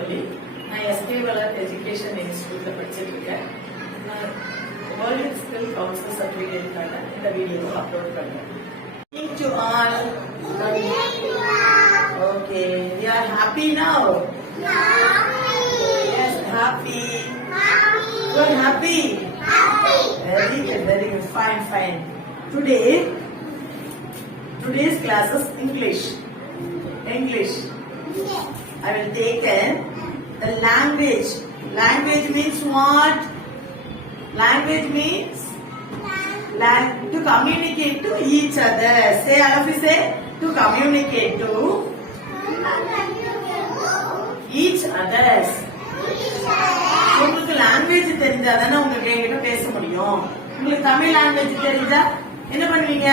முரளி. நான் எஸ்கே வளர்த் எஜுகேஷன் இன்ஸ்டிடியூட்ல படிச்சுட்டு இருக்கேன். நான் வேர்ல்ட் ஸ்கில் கவுன்சில் சர்டிபிகேட்காக இந்த வீடியோவை அப்லோட் பண்றேன். Thank you all. Okay, we are happy now. Yes, happy. You are happy. Very good. Fine. Today's class is English. I will take the language. Language means what? Language means to communicate to each other. Say, all of you say, to communicate to each others. உங்களுக்கு லாங்குவேஜ் தெரிஞ்சாதானே உங்களுக்கு என்கிட்ட பேச முடியும். உங்களுக்கு தமிழ் லாங்குவேஜ் தெரிஞ்சா என்ன பண்ணுவீங்க?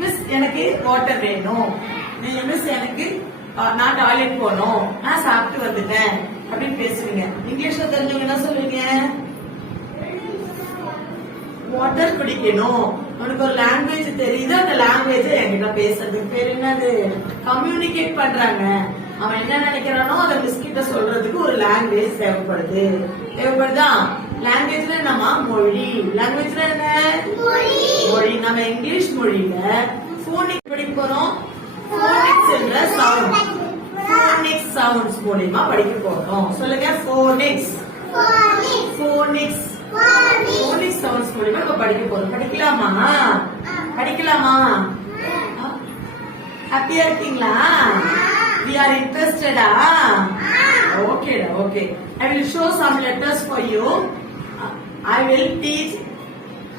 மிஸ் எனக்கு வாட்டர் வேணும், மிஸ் எனக்கு நான் டாய்லெட் போகணும், நான் சாப்பிட்டு வந்துட்டேன் அப்படின்னு பேசுவீங்க. இங்கிலீஷ்ல தெரிஞ்சவங்க என்ன சொல்லுவீங்க? வாட்டர் குடிக்கணும். உனக்கு ஒரு லாங்குவேஜ் தெரியுது, அந்த லாங்குவேஜ் என்கிட்ட பேசுறதுக்கு பேர் என்னது? கம்யூனிகேட் பண்றாங்க. அவன் என்ன நினைக்கிறானோ அதை மிஸ் கிட்ட சொல்றதுக்கு ஒரு லாங்குவேஜ் தேவைப்படுதா? லாங்குவேஜ்ல என்னமா? மொழி. லாங்குவேஜ்ல என்ன? மொழி. நம்ம இங்கிலீஷ் மொழியில போனிக்ஸ் படிக்க போறோம். போனிக்ஸ் என்ற சவுண்ட்ஸ் மூலமா படிக்க போறோம். சொல்லுங்க, போனிக்ஸ் சவுண்ட்ஸ் மூலமா நம்ம படிக்க போறோம். படிக்கலாமா? ஹாப்பியா இருக்கீங்களா? We are interested. Okay. I will show some letters for you. I will teach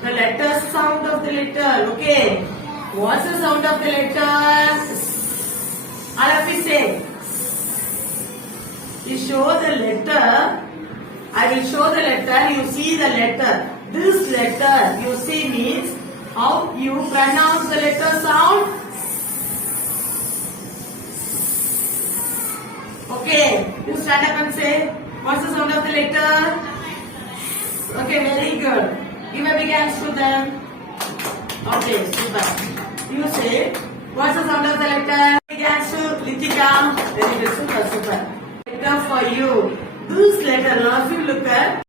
the letters, sound of the letter. Okay. What's the sound of the letter? All of you say. You show the letter. I will show the letter. You see the letter. This letter you see means how you pronounce the letter sound. Okay, you stand up and say, what's the sound of the letter? Okay, very good. Give a big hands to them. Okay, super. You say, what's the sound of the letter? Big hands to Litika. Very good, super. Letter for you. This letter, now if you look at